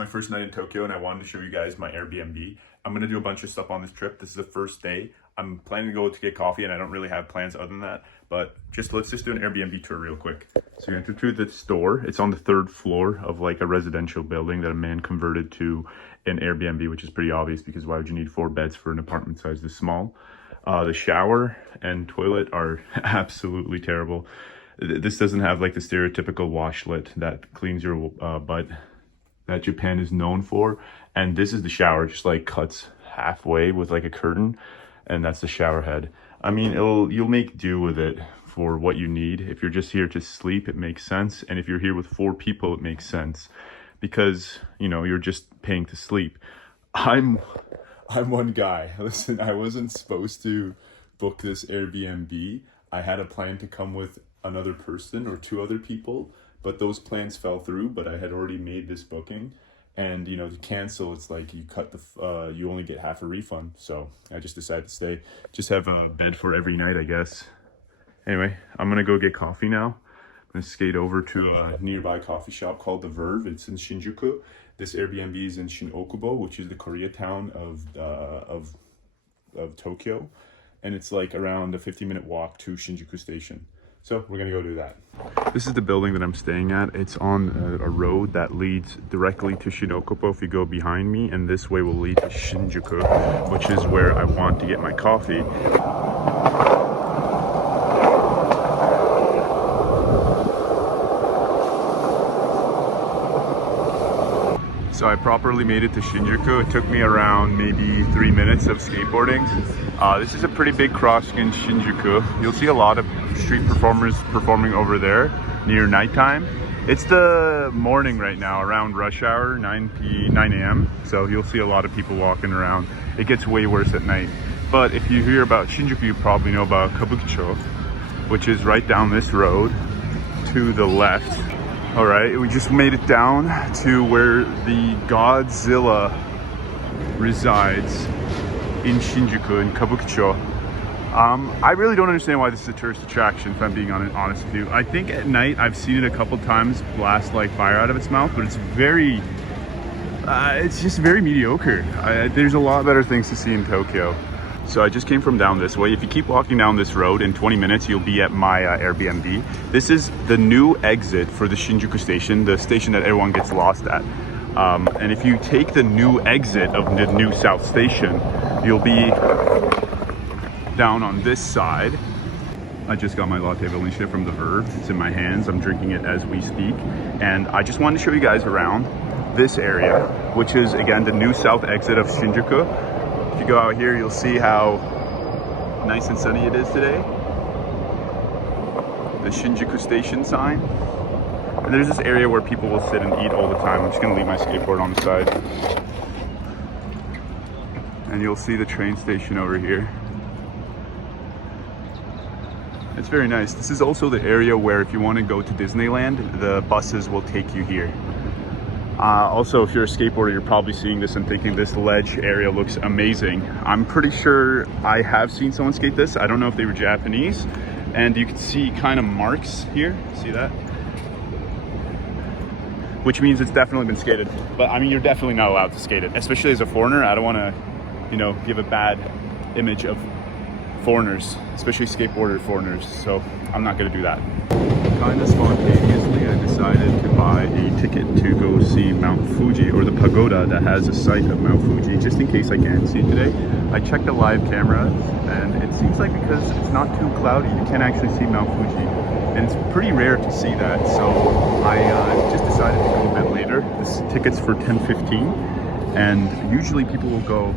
my first night in Tokyo and I wanted to show you guys my Airbnb. I'm going to do a bunch of stuff on this trip. This is the first day. I'm planning to go to get coffee and I don't really have plans other than that. But let's just do an Airbnb tour real quick. So you enter through the store. It's on the 3rd floor of like a residential building that a man converted to an Airbnb, which is pretty obvious because why would you need 4 beds for an apartment size this small? The shower and toilet are absolutely terrible. This doesn't have like the stereotypical washlet that cleans your butt that Japan is known for. And this is the shower, just like cuts halfway with like a curtain, and that's the shower head. I mean, you'll make do with it for what you need. If you're just here to sleep, it makes sense. And if you're here with 4 people, it makes sense because, you know, you're just paying to sleep. I'm one guy. Listen, I wasn't supposed to book this Airbnb. I had a plan to come with another person or 2 other people, but those plans fell through. But I had already made this booking, and you know, to cancel, it's like you cut the you only get half a refund. So I just decided to stay, just have a bed for every night, I guess. Anyway, I'm gonna go get coffee now. I'm gonna skate over to a nearby coffee shop called The Verve. It's in Shinjuku. This Airbnb is in Shin-Okubo, which is the Koreatown of Tokyo, and it's like around a 15-minute walk to Shinjuku Station. So we're gonna go do that. This is the building that I'm staying at. It's on a road that leads directly to Shin-Okubo if you go behind me, and this way will lead to Shinjuku, which is where I want to get my coffee. So I properly made it to Shinjuku. It took me around maybe 3 minutes of skateboarding. This is a pretty big crossing in Shinjuku. You'll see a lot of street performers performing over there near nighttime. It's the morning right now, around rush hour, 9 a.m. So you'll see a lot of people walking around. It gets way worse at night. But if you hear about Shinjuku, you probably know about Kabukicho, which is right down this road to the left. All right, we just made it down to where the Godzilla resides in Shinjuku, in Kabukicho. I really don't understand why this is a tourist attraction, if I'm being honest with you. I think at night I've seen it a couple times blast like fire out of its mouth, but it's just very mediocre. There's a lot better things to see in Tokyo. So I just came from down this way. If you keep walking down this road, in 20 minutes, you'll be at my Airbnb. This is the new exit for the Shinjuku station, the station that everyone gets lost at. And if you take the new exit of the new South Station, you'll be down on this side. I just got my latte Valencia from The Verve. It's in my hands. I'm drinking it as we speak. And I just wanted to show you guys around this area, which is, again, the new South exit of Shinjuku. If you go out here, you'll see how nice and sunny it is today. The Shinjuku Station sign. And there's this area where people will sit and eat all the time. I'm just gonna leave my skateboard on the side. And you'll see the train station over here. It's very nice. This is also the area where if you want to go to Disneyland, the buses will take you here. Also, if you're a skateboarder, you're probably seeing this and thinking this ledge area looks amazing. I'm pretty sure I have seen someone skate this. I don't know if they were Japanese. And you can see kind of marks here. See that? Which means it's definitely been skated. But I mean, you're definitely not allowed to skate it, especially as a foreigner. I don't want to, you know, give a bad image of foreigners, especially skateboarder foreigners. So I'm not going to do that. Kind of spontaneously, I decided to buy a ticket to go see Mount Fuji, or the pagoda that has a sight of Mount Fuji, just in case I can't see it today. I checked the live cameras, and it seems like because it's not too cloudy, you can actually see Mount Fuji. And it's pretty rare to see that, so I just decided to go a bit later. This ticket's for 10:15, and usually people will go,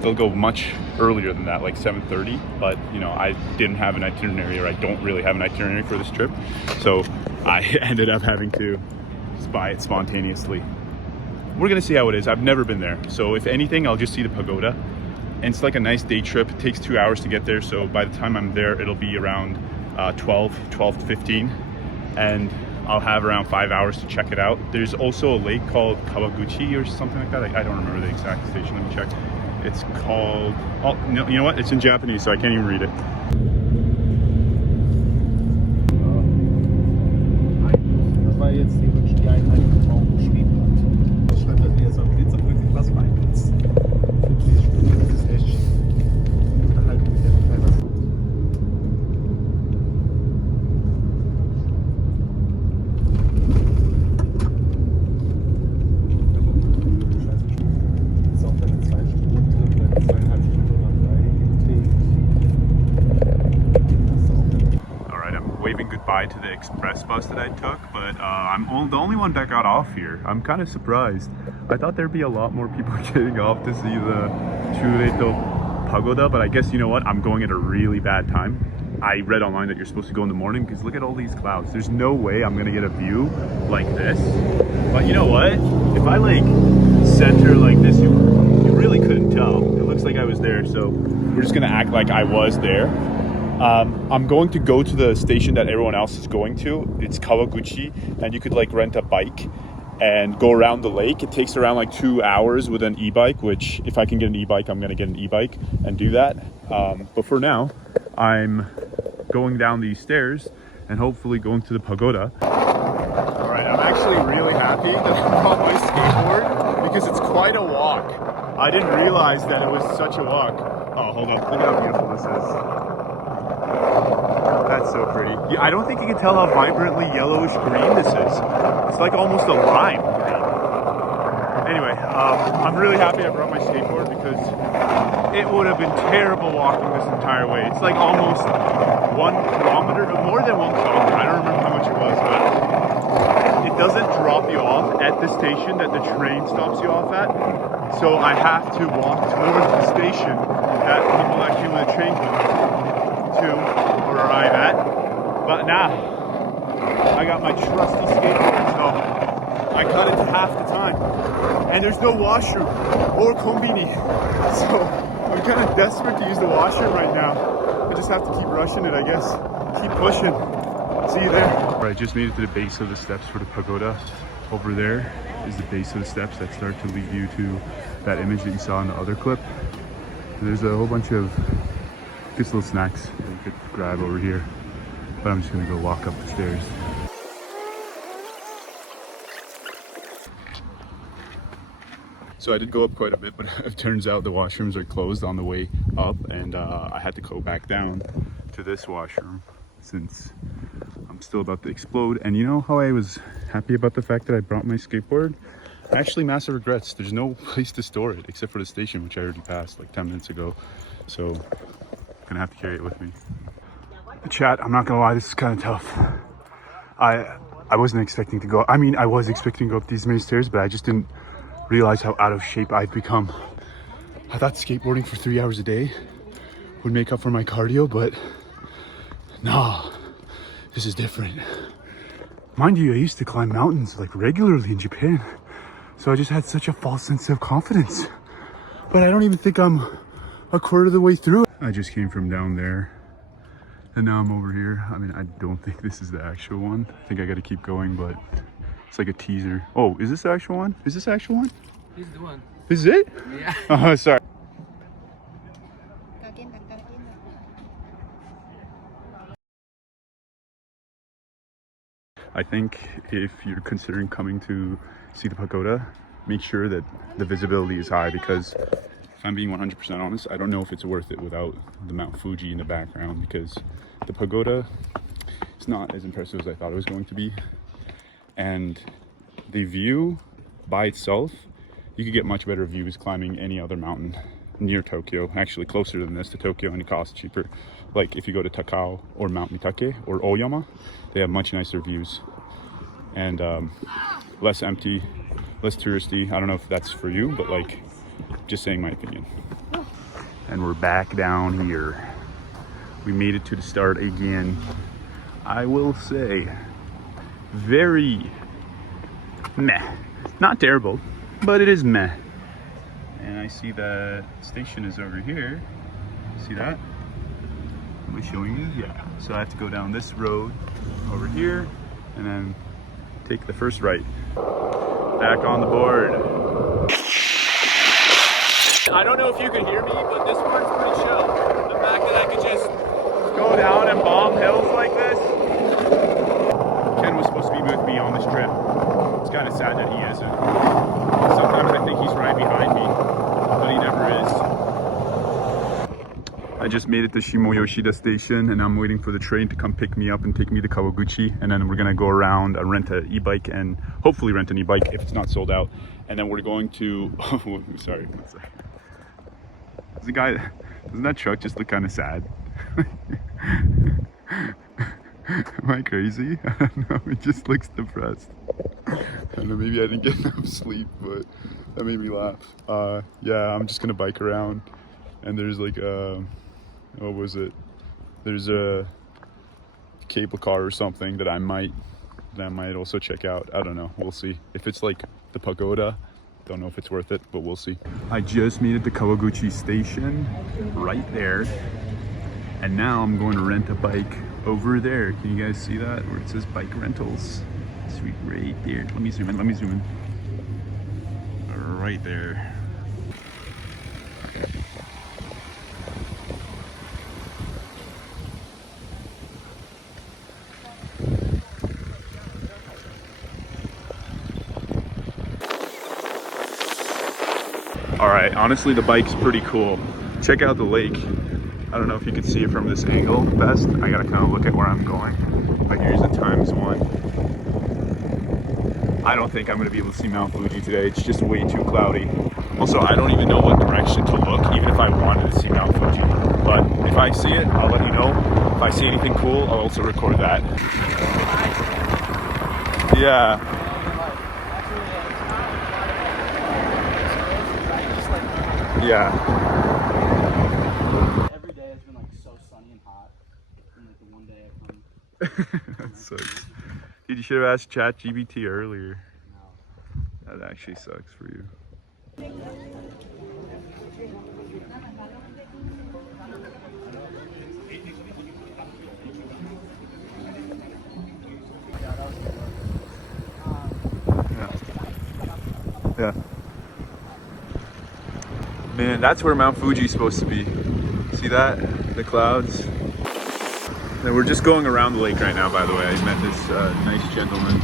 they'll go much earlier than that, like 7:30. But you know, I didn't have an itinerary, or I don't really have an itinerary for this trip, so I ended up having to just buy it spontaneously. We're gonna see how it is. I've never been there, so if anything, I'll just see the pagoda. And it's like a nice day trip. It takes 2 hours to get there, so by the time I'm there, it'll be around 12 to 15, and I'll have around 5 hours to check it out. There's also a lake called Kawaguchi or something like that. I don't remember the exact station. Let me check. It's called, oh no, you know what? It's in Japanese, so I can't even read it. Das war jetzt die wirklich die Einheit, die Frau gespielt hat. ride to the express bus that I took, but I'm the only one that got off here. I'm kind of surprised. I thought there'd be a lot more people getting off to see the Chureto Pagoda, but I guess, you know what, I'm going at a really bad time. I read online that you're supposed to go in the morning because look at all these clouds. There's no way I'm gonna get a view like this. But you know what? If I like center like this, you really couldn't tell. It looks like I was there, so we're just gonna act like I was there. I'm going to go to the station that everyone else is going to. It's Kawaguchi, and you could like rent a bike and go around the lake. It takes around like 2 hours with an e-bike, which if I can get an e-bike, I'm gonna get an e-bike and do that. But for now, I'm going down these stairs and hopefully going to the pagoda. All right, I'm actually really happy that I brought my skateboard because it's quite a walk. I didn't realize that it was such a walk. Oh, hold on, look at how beautiful this is. That's so pretty. Yeah, I don't think you can tell how vibrantly yellowish green this is. It's like almost a lime green. Anyway, I'm really happy I brought my skateboard because it would have been terrible walking this entire way. It's like almost 1 kilometer, more than 1 kilometer. I don't remember how much it was, but it doesn't drop you off at the station that the train stops you off at. So I have to walk towards the station that people that came with the train to or arrive at. But now I got my trusty skateboard, so I cut it to half the time. And there's no washroom or kombini, so I'm kind of desperate to use the washroom right now. I just have to keep rushing it, I guess. Keep pushing. See you there. All right, just made it to the base of the steps for the pagoda. Over there is the base of the steps that start to lead you to that image that you saw in the other clip. And there's a whole bunch of good little snacks that you could grab over here. But I'm just gonna go walk up the stairs. So I did go up quite a bit, but it turns out the washrooms are closed on the way up, and I had to go back down to this washroom since I'm still about to explode. And you know how I was happy about the fact that I brought my skateboard? Actually, massive regrets. There's no place to store it except for the station, which I already passed like 10 minutes ago. So I'm gonna have to carry it with me. Chat, I'm not gonna lie, this is kind of tough. I wasn't expecting to go, I mean, I was expecting to go up these many stairs, but I just didn't realize how out of shape I'd become. I thought skateboarding for 3 hours a day would make up for my cardio, but no, this is different. Mind you, I used to climb mountains like regularly in Japan, so I just had such a false sense of confidence. But I don't even think I'm a quarter of the way through. I just came from down there and now I'm over here. I mean, I don't think this is the actual one. I think I gotta keep going, but it's like a teaser. Oh, is this the actual one? Is this the actual one? This is the one. This is it? Yeah. Oh, sorry. I think if you're considering coming to see the pagoda, make sure that the visibility is high, because if I'm being 100% honest, I don't know if it's worth it without the Mount Fuji in the background, because the pagoda is not as impressive as I thought it was going to be. And the view by itself, you could get much better views climbing any other mountain near Tokyo, actually closer than this to Tokyo, and it costs cheaper. Like if you go to Takao or Mount Mitake or Oyama, they have much nicer views and less empty, less touristy. I don't know if that's for you, but like, just saying my opinion. And we're back down here. We made it to the start again. I will say, very meh. Not terrible, but it is meh. And I see that station is over here. See that? Am I showing you? Yeah. So I have to go down this road over here and then take the first right. Back on the board. I don't know if you can hear me, but this part's pretty chill. The fact that I could just go down and bomb hills like this. Ken was supposed to be with me on this trip. It's kind of sad that he isn't. Sometimes I think he's right behind me, but he never is. I just made it to Shimoyoshida station and I'm waiting for the train to come pick me up and take me to Kawaguchi, and then we're gonna go around and rent an e-bike, and hopefully rent an e-bike if it's not sold out. And then we're going to, oh, sorry. The guy, doesn't that truck just look kind of sad? Am I crazy? I don't know, it just looks depressed. I don't know, maybe I didn't get enough sleep, but that made me laugh. Yeah, I'm just gonna bike around, and there's like what was it? There's a cable car or something that I might also check out. I don't know, we'll see. If it's like the Pagoda, don't know if it's worth it, but we'll see. I just made it to Kawaguchi station, right there. And now I'm going to rent a bike over there. Can you guys see that? Where it says bike rentals. Sweet, right there. Let me zoom in, Right there. All right, honestly, the bike's pretty cool. Check out the lake. I don't know if you can see it from this angle best. I gotta kind of look at where I'm going. But here's the ×1. I don't think I'm gonna be able to see Mount Fuji today. It's just way too cloudy. Also, I don't even know what direction to look, even if I wanted to see Mount Fuji. But if I see it, I'll let you know. If I see anything cool, I'll also record that. Yeah. Yeah. Every day has been like so sunny and hot. And like the one day I come. That sucks. Dude, you should have asked ChatGPT earlier. No. That actually sucks for you. Yeah. Man, that's where Mount Fuji's supposed to be. See that? The clouds. And we're just going around the lake right now, by the way. I met this nice gentleman.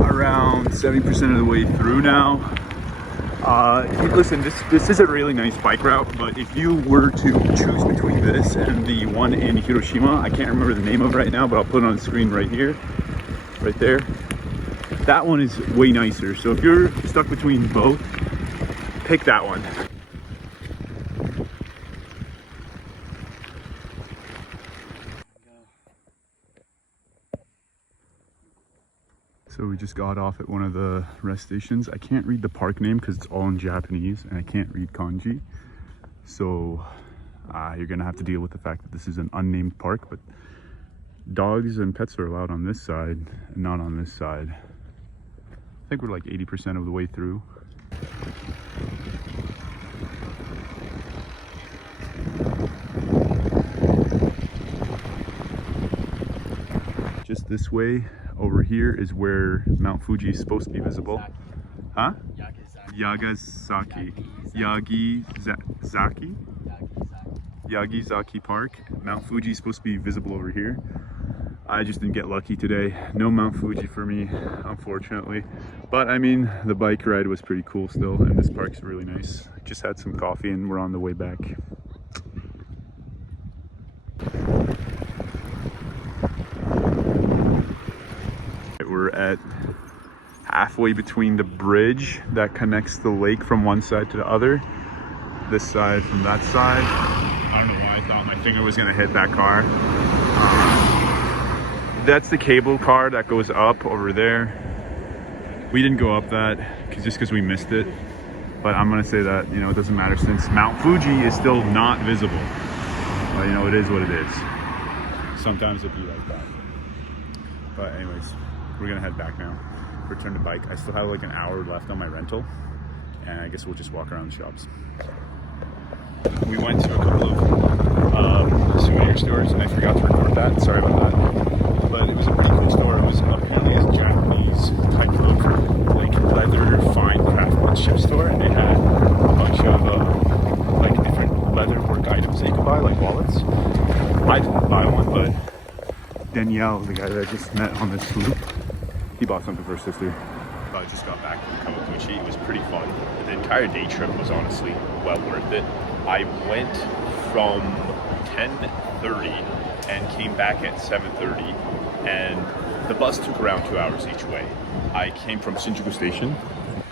Around 70% of the way through now. Listen, this is a really nice bike route, but if you were to choose between this and the one in Hiroshima, I can't remember the name of it right now, but I'll put it on the screen right here, right there. That one is way nicer. So if you're stuck between both, pick that one. So we just got off at one of the rest stations. I can't read the park name because it's all in Japanese and I can't read kanji. So you're gonna have to deal with the fact that this is an unnamed park, but dogs and pets are allowed on this side and not on this side. I think we're like 80% of the way through. Just this way over here is where Mount Fuji is supposed to be visible. Huh? Yagizaki. Yagizaki Park. Mount Fuji is supposed to be visible over here. I just didn't get lucky today. No Mount Fuji for me, unfortunately. But I mean, the bike ride was pretty cool still, and this park's really nice. Just had some coffee and we're on the way back. We're at halfway between the bridge that connects the lake from one side to the other. This side from that side. I don't know why I thought my finger was gonna hit that car. That's the cable car that goes up over there. We didn't go up that just because we missed it. But I'm gonna say that, you know, it doesn't matter since Mount Fuji is still not visible. But you know, it is what it is. Sometimes it'll be like that. But anyways, we're gonna head back now. Return to bike. I still have like an hour left on my rental, and I guess we'll just walk around the shops. We went to a couple of souvenir stores, and I forgot to record that. Sorry about that. But it was a pretty cool store. It was apparently a Japanese type of like leather fine craftsmanship store, and they had a bunch of like different leather work items that you could buy, like wallets. I didn't buy one, but Danielle, the guy that I just met on this loop, he bought something for his sister. I just got back from Kawaguchi. It was pretty fun. The entire day trip was honestly well worth it. I went from 10:30 and came back at 7:30, and the bus took around 2 hours each way. I came from Shinjuku Station.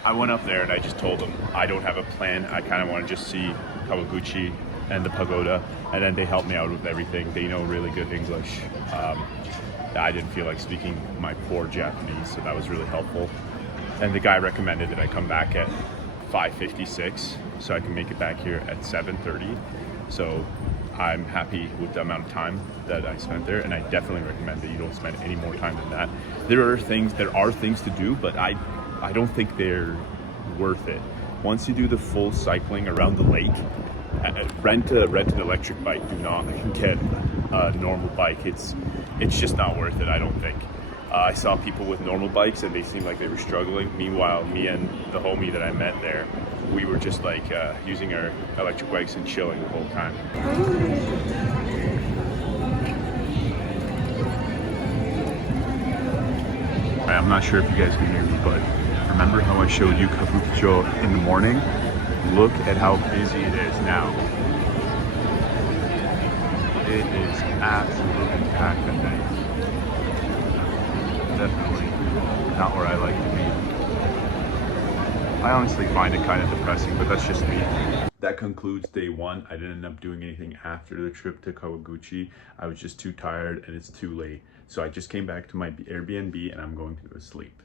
I went up there and I just told them I don't have a plan. I kind of want to just see Kawaguchi and the Pagoda, and then they helped me out with everything. They know really good English. I didn't feel like speaking my poor Japanese, so that was really helpful. And the guy recommended that I come back at 5:56 so I can make it back here at 7:30. So I'm happy with the amount of time that I spent there, and I definitely recommend that you don't spend any more time than that. There are things to do, but I don't think they're worth it. Once you do the full cycling around the lake, rent an electric bike. Do not get a normal bike. It's just not worth it, I don't think. I saw people with normal bikes and they seemed like they were struggling. Meanwhile, me and the homie that I met there, we were just like using our electric bikes and chilling the whole time. I'm not sure if you guys can hear me, but remember how I showed you Kabukicho in the morning? Look at how busy it is now. It is absolutely packed at night. Definitely not where I like to be. I honestly find it kind of depressing, but that's just me. That concludes day one. I didn't end up doing anything after the trip to Kawaguchi. I was just too tired and it's too late. So I just came back to my Airbnb and I'm going to go to sleep.